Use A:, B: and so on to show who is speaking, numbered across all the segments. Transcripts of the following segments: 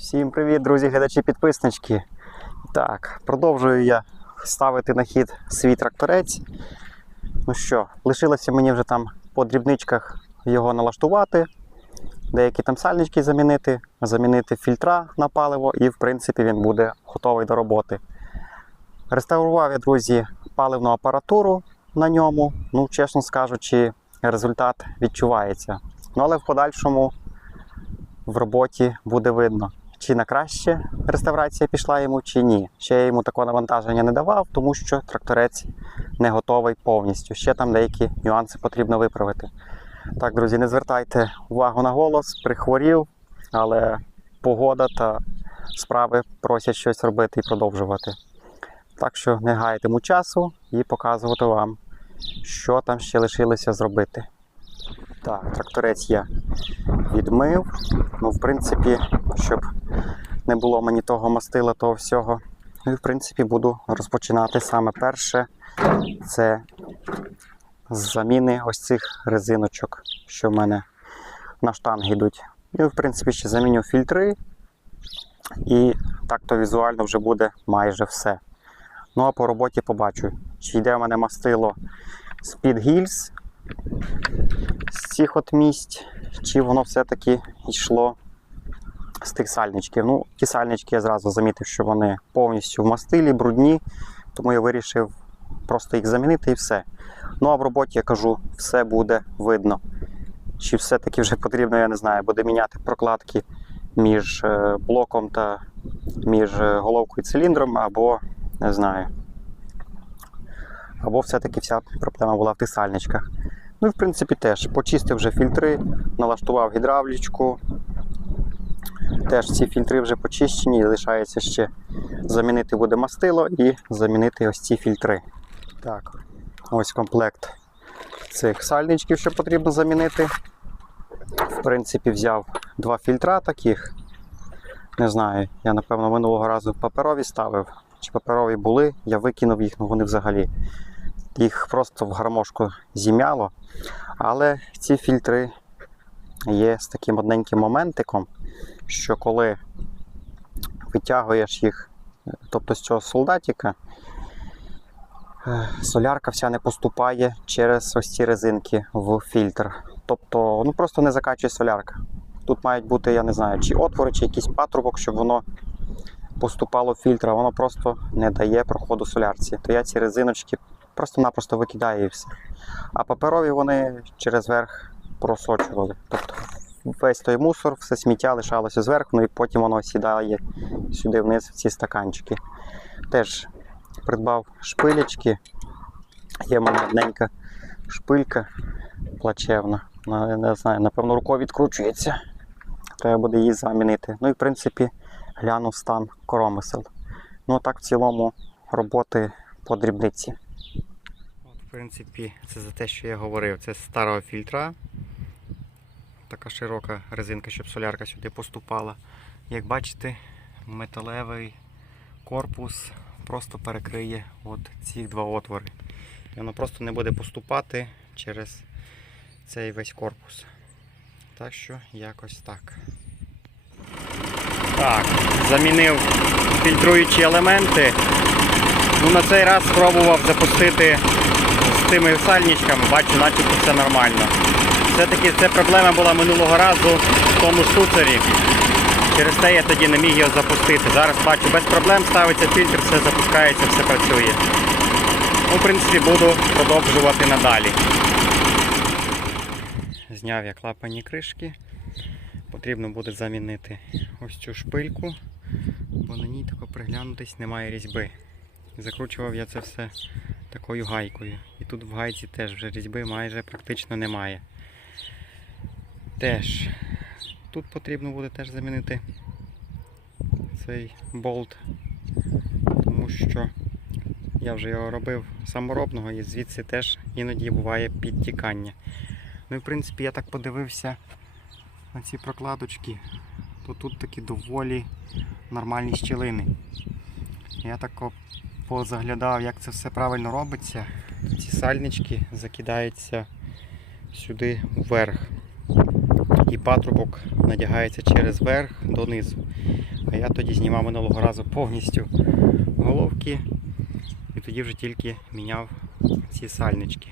A: Всім привіт, друзі, глядачі, підписнички. Так, продовжую я ставити на хід свій тракторець. Ну що, лишилося мені вже там по дрібничках його налаштувати, деякі там сальнички замінити, замінити фільтра на паливо, і в принципі він буде готовий до роботи. Реставрував я, друзі, паливну апаратуру на ньому. Ну, чесно скажучи, результат відчувається. Ну, але в подальшому в роботі буде видно, чи на краще реставрація пішла йому, чи ні. Ще я йому такого навантаження не давав, тому що тракторець не готовий повністю. Ще там деякі нюанси потрібно виправити. Так, друзі, не звертайте увагу на голос, прихворів, але погода та справи просять щось робити і продовжувати. Так що не гайтиму часу і показувати вам, що там ще лишилося зробити. Так, тракторець я відмив. Ну, в принципі, щоб не було мені того мастила, того всього. Ну і в принципі буду розпочинати саме перше. Це з заміни ось цих резиночок, що в мене на штанги йдуть. І, в принципі, ще заміню фільтри. І так то візуально вже буде майже все. Ну а по роботі побачу, чи йде в мене мастило з-під гільз, з цих от місць, чи воно все-таки йшло з тих сальничків. Ну, ті сальнички я зразу замітив, що вони повністю в мастилі, брудні, тому я вирішив просто їх замінити і все. Ну а в роботі я кажу, все буде видно. Чи все-таки вже потрібно, я не знаю, буде міняти прокладки між е, блоком та між е, головкою і циліндром, або не знаю. Або все-таки вся проблема була в тих сальничках. Ну і в принципі теж почистив вже фільтри, налаштував гідравлічку. Теж ці фільтри вже почищені, лишається ще замінити буде мастило і замінити ось ці фільтри. Так, ось комплект цих сальничків, що потрібно замінити. В принципі, взяв два фільтра таких. Не знаю, я напевно минулого разу паперові ставив. Чи паперові були, я викинув їх, ну вони взагалі. Їх просто в гармошку зім'яло. Але ці фільтри є з таким одненьким моментиком, що коли витягуєш їх, тобто з цього солдатика, е, солярка вся не поступає через ось ці резинки в фільтр. Тобто, ну просто не закачує солярка. Тут мають бути, я не знаю, чи отвори, чи якийсь патрубок, щоб воно поступало в фільтр, а воно просто не дає проходу солярці. То я ці резиночки просто-напросто викидаю і все. А паперові вони через верх просочували. Тобто весь той мусор, все сміття лишалося зверху, ну і потім воно сідає сюди вниз в ці стаканчики. Теж придбав шпилечки. Є в мене одненька шпилька плачевна. Ну, Не знаю, напевно, рукою відкручується. Треба буде її замінити. Ну і в принципі глянув стан коромисел. Ну так в цілому роботи по дрібниці. В принципі, це за те, що я говорив. Це з старого фільтра. Така широка резинка, щоб солярка сюди поступала. Як бачите, металевий корпус просто перекриє от ці два отвори. І воно просто не буде поступати через цей весь корпус. Так що якось так. Так, замінив фільтруючі елементи. Ну, на цей раз спробував запустити з тими сальничками, бачу, начебто все нормально. Все-таки це проблема була минулого разу в тому штуцері. Через те я тоді не міг його запустити. Зараз бачу, без проблем ставиться фільтр, все запускається, все працює. Ну, в принципі, буду продовжувати надалі. Зняв я клапані кришки. Потрібно буде замінити ось цю шпильку, бо на ній тако приглянутись немає різьби. Закручував я це все такою гайкою. І тут в гайці теж вже різьби майже практично немає. Теж тут потрібно буде теж замінити цей болт, тому що я вже його робив саморобного і звідси теж іноді буває підтікання. Ну і в принципі я так подивився на ці прокладочки, то тут такі доволі нормальні щілини. Я так позаглядав, як це все правильно робиться. Ці сальнички закидаються сюди вверх. І патрубок надягається через верх донизу. А я тоді знімав минулого разу повністю головки і тоді вже тільки міняв ці сальнички.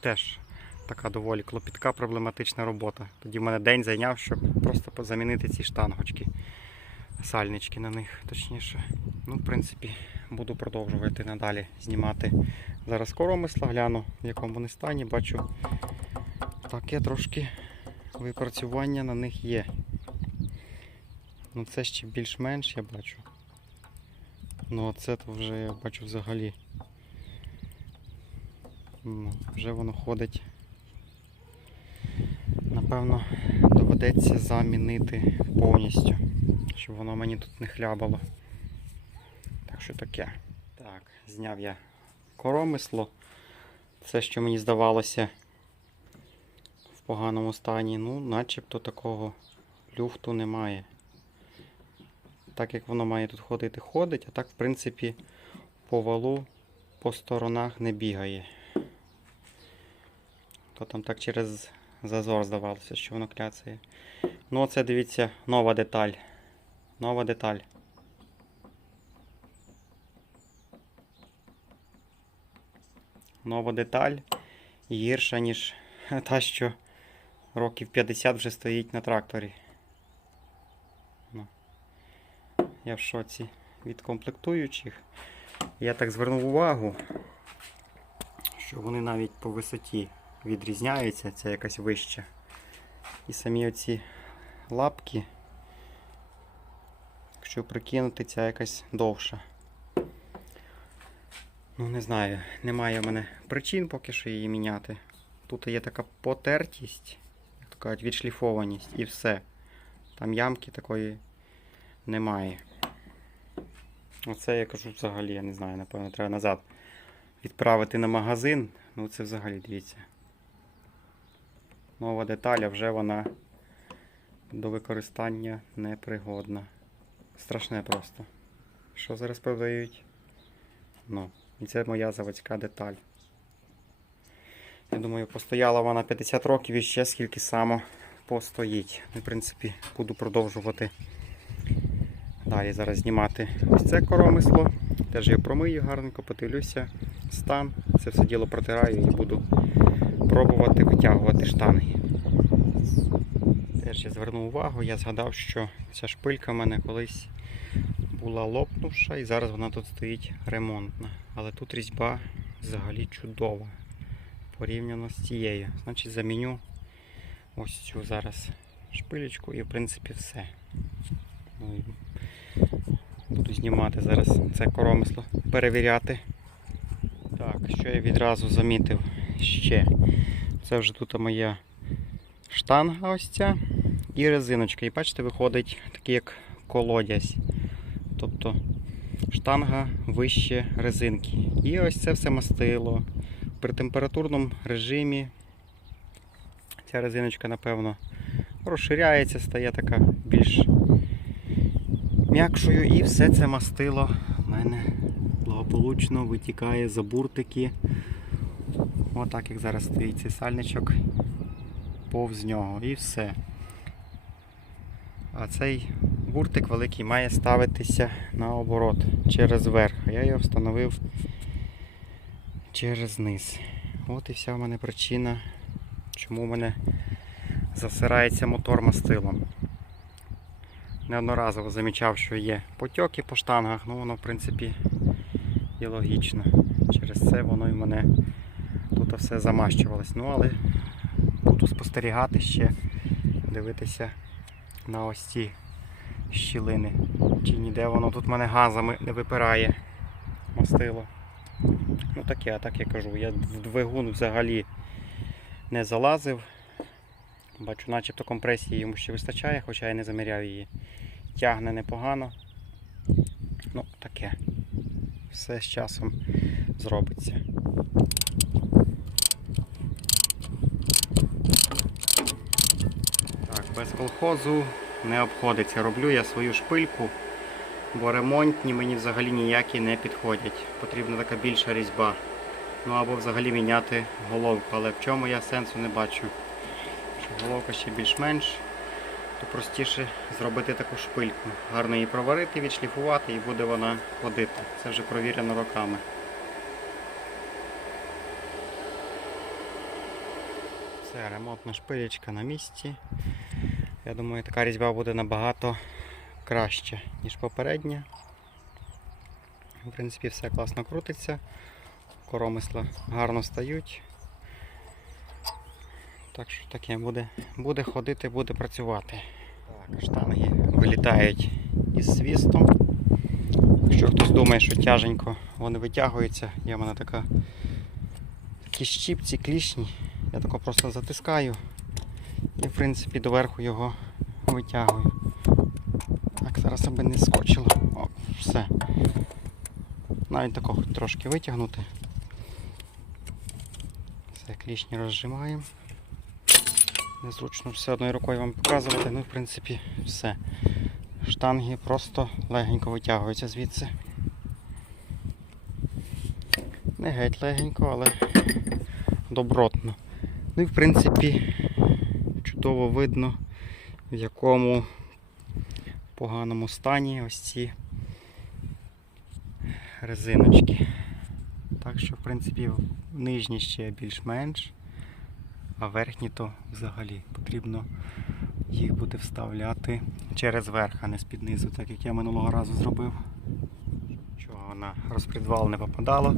A: Теж така доволі клопітка проблематична робота. Тоді в мене день зайняв, щоб просто замінити ці штангочки, сальнички на них, точніше. Ну, в принципі, буду продовжувати надалі знімати. Зараз коромисла гляну, в якому вони стані, бачу таке трошки випрацювання на них є. Ну це ще більш-менш я бачу. Ну а це то вже я бачу взагалі. Ну, вже воно ходить. Напевно, доведеться замінити повністю, щоб воно мені тут не хлябало. Так що таке. Так, зняв я коромисло. Це, що мені здавалося в поганому стані, ну, начебто такого люфту немає. Так як воно має тут ходити, ходить, а так, в принципі, по валу по сторонах не бігає. То там так через зазор здавалося, що воно кляцає. Ну, оце дивіться, нова деталь. Нова деталь. Нова деталь гірша, ніж та, що років 50 вже стоїть на тракторі. Ну. Я в шоці від комплектуючих. Я так звернув увагу, що вони навіть по висоті відрізняються, це якась вища. І самі оці лапки, якщо прикинути, ця якась довша. Ну, не знаю, немає в мене причин поки що її міняти. Тут є така потертість, як кажуть, відшліфованість і все. Там ямки такої немає. Оце я кажу взагалі, я не знаю, напевно, треба назад відправити на магазин. Ну це взагалі дивіться. Нова деталь, а вже вона до використання непригодна. Страшне просто. Що зараз продають? Ну, це моя заводська деталь. Я думаю, постояла вона 50 років і ще скільки само постоїть. Ну, В принципі, буду продовжувати далі зараз знімати ось це коромисло. Теж я промию гарненько, подивлюся стан. Це все діло протираю і буду пробувати витягувати штанги. Теж я звернув увагу, я згадав, що ця шпилька в мене колись була лопнувша і зараз вона тут стоїть ремонтна. Але тут різьба взагалі чудова порівняно з цією. Значить заміню ось цю зараз шпилечку і в принципі все. Ну, Буду знімати зараз це коромисло, перевіряти. Так, що я відразу замітив ще. Це вже тут моя штанга ось ця і резиночка. І бачите, виходить такий як колодязь. Тобто штанга вище резинки. І ось це все мастило. При температурному режимі ця резиночка, напевно, розширяється, стає така більш м'якшою. І все це мастило в мене благополучно витікає за буртики. Отак, як зараз стоїть цей сальничок повз нього і все. А цей буртик великий має ставитися наоборот через верх. А я його встановив через низ. От і вся в мене причина, чому в мене засирається мотор мастилом. Неодноразово замічав, що є потьоки по штангах, ну воно в принципі і логічно. Через це воно і в мене тут все замащувалось. Ну але буду спостерігати ще, дивитися на ось ці щілини. Чи ніде воно тут мене газами не випирає мастило. Ну таке, а так я кажу. Я в двигун взагалі не залазив. Бачу, начебто компресії йому ще вистачає, хоча я не заміряв її. Тягне непогано. Ну, таке. Все з часом зробиться. Так, без колхозу не обходиться. Роблю я свою шпильку, бо ремонтні мені взагалі ніякі не підходять. Потрібна така більша різьба. Ну або взагалі міняти головку, але в чому я сенсу не бачу. Головка ще більш-менш то простіше зробити таку шпильку. Гарно її проварити, відшліфувати і буде вона ходити. Це вже провірено роками. Все, ремонтна шпилечка на місці. Я думаю, така різьба буде набагато краще, ніж попередня. В принципі, все класно крутиться. Коромисла гарно стають. Так що таке буде, буде ходити, буде працювати. Так, штанги вилітають із свістом. Якщо хтось думає, що тяженько вони витягуються, є в мене така такі щіпці, клішні. Я тако просто затискаю і в принципі доверху його витягую. Так, зараз аби не скочило. О, все. Навіть тако хоч трошки витягнути. Все, клішні розжимаємо. Незручно все одною рукою вам показувати, ну в принципі все. Штанги просто легенько витягуються звідси. Не геть легенько, але добротно. Ну і в принципі чудово видно, в якому поганому стані ось ці резиночки. Так що, в принципі, нижні ще більш-менш, а верхні то взагалі потрібно їх буде вставляти через верх, а не з-під низу, так як я минулого разу зробив. Щоб вона розпредвал не попадала,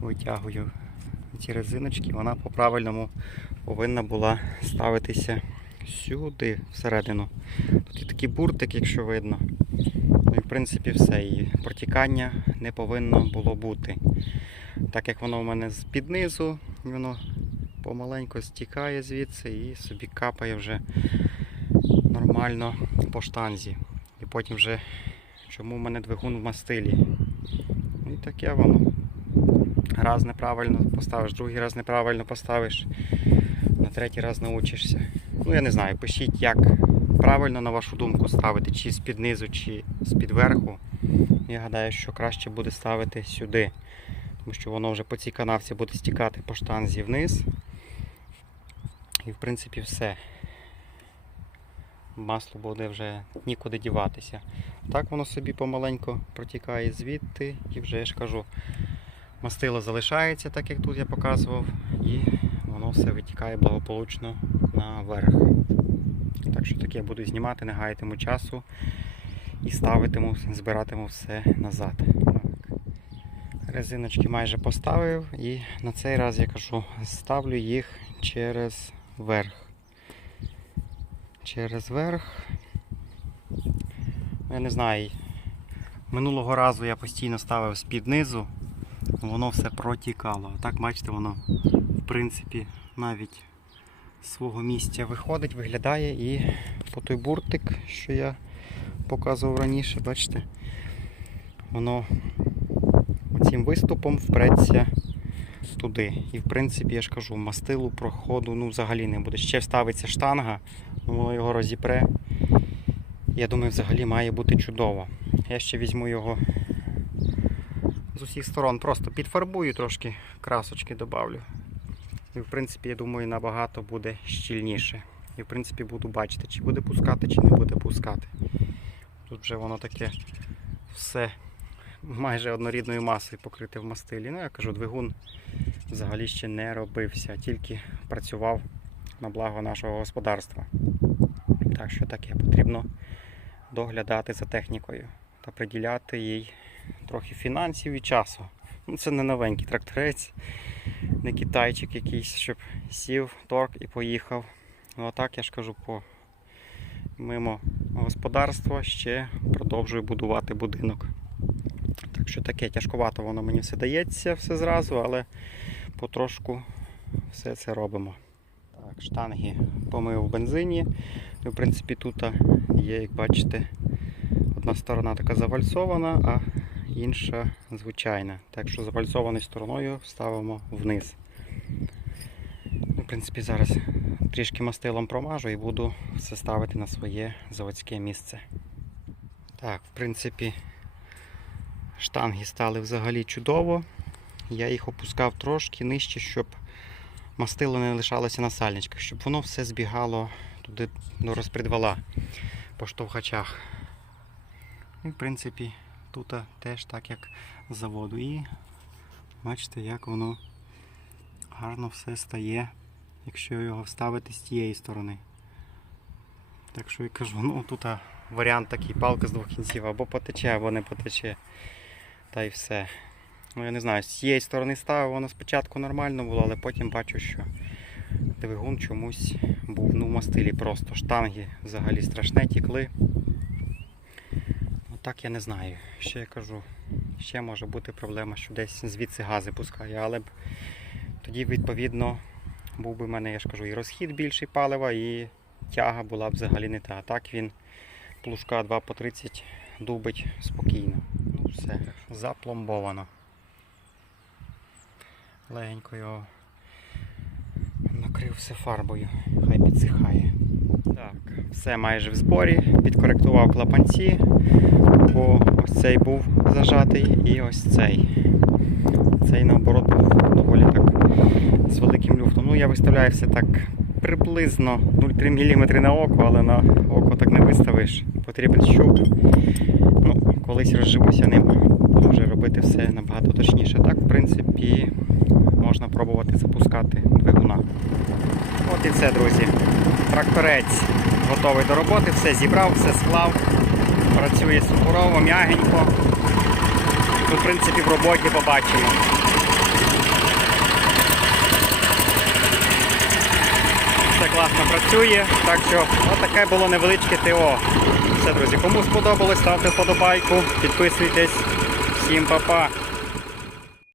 A: витягую ці резиночки, вона по правильному повинна була ставитися сюди, всередину. Тут є такий буртик, якщо видно. Ну і в принципі все. І протікання не повинно було бути. Так як воно в мене з-під низу, воно помаленько стікає звідси і собі капає вже нормально по штанзі. І потім вже чому в мене двигун в мастилі. Ну І таке воно. Раз неправильно поставиш, другий раз неправильно поставиш, на третій раз научишся. Ну я не знаю, пишіть, як правильно на вашу думку ставити, чи з-під низу, чи з-під верху. Я гадаю, що краще буде ставити сюди, тому що воно вже по цій канавці буде стікати по штанзі вниз. І в принципі все. Масло буде вже нікуди діватися. Так воно собі помаленько протікає звідти і вже я ж кажу, мастило залишається, так як тут я показував, і воно все витікає благополучно наверх. Так що таке буду знімати, не гаятиму часу і ставитиму, збиратиму все назад. Так. Резиночки майже поставив і на цей раз я кажу, ставлю їх через верх. Через верх. Я не знаю. Минулого разу я постійно ставив з-під низу, воно все протікало. А так, бачите, воно в принципі навіть з свого місця виходить, виглядає і по той буртик, що я показував раніше, бачите, воно цим виступом впреться туди. І в принципі, я ж кажу, мастилу проходу ну, взагалі не буде. Ще вставиться штанга, ну, воно його розіпре. Я думаю, взагалі має бути чудово. Я ще візьму його з усіх сторон, просто підфарбую трошки, красочки добавлю. І в принципі, я думаю, набагато буде щільніше. І в принципі буду бачити, чи буде пускати, чи не буде пускати. Тут вже воно таке все майже однорідною масою покрите в мастилі. Ну, я кажу, двигун взагалі ще не робився, тільки працював на благо нашого господарства. Так що таке потрібно доглядати за технікою та приділяти їй трохи фінансів і часу. Ну, це не новенький тракторець, не китайчик якийсь, щоб сів, торк і поїхав. Ну а так я ж кажу, по мимо господарства ще продовжую будувати будинок. Так що таке тяжковато воно мені все дається, все зразу, але потрошку все це робимо. Так, штанги помив в бензині. Ну, в принципі, тут є, як бачите, одна сторона така завальцована, а інша звичайна. Так що завальцованою стороною ставимо вниз. Ну, В принципі, зараз трішки мастилом промажу і буду все ставити на своє заводське місце. Так, в принципі, штанги стали взагалі чудово. Я їх опускав трошки нижче, щоб мастило не лишалося на сальничках, щоб воно все збігало туди до розпредвала по штовхачах. І, в принципі, тут теж так, як з заводу. І бачите, як воно гарно все стає, якщо його вставити з тієї сторони. Так що я кажу, ну тут варіант такий, палка з двох кінців, або потече, або не потече. Та й все. Ну я не знаю, з цієї сторони ставив, воно спочатку нормально було, але потім бачу, що двигун чомусь був ну, в мастилі просто. Штанги взагалі страшне тікли. Так я не знаю. Ще я кажу, ще може бути проблема, що десь звідси гази пускає, але б тоді відповідно був би в мене, я ж кажу, і розхід більший палива, і тяга була б взагалі не та. А так він плужка 2 по 30 дубить спокійно. Ну все, запломбовано. Легенько його накрив все фарбою, хай підсихає. Так, все майже в зборі, підкоректував клапанці, бо ось цей був зажатий і ось цей. Цей наоборот був доволі так з великим люфтом. Ну, я виставляю все так приблизно 0,3 мм на око, але на око так не виставиш. Потрібен щуп. Ну, колись розживуся ним, буду вже робити все набагато точніше. Так, в принципі, можна пробувати запускати двигуна. От і все, друзі. Тракторець готовий до роботи, все зібрав, все склав. Працює суперово, м'ягенько. Ну, в принципі, в роботі побачимо. Все класно працює, так що отаке було невеличке ТО. Все, друзі, кому сподобалось, ставте вподобайку, підписуйтесь. Всім па-па!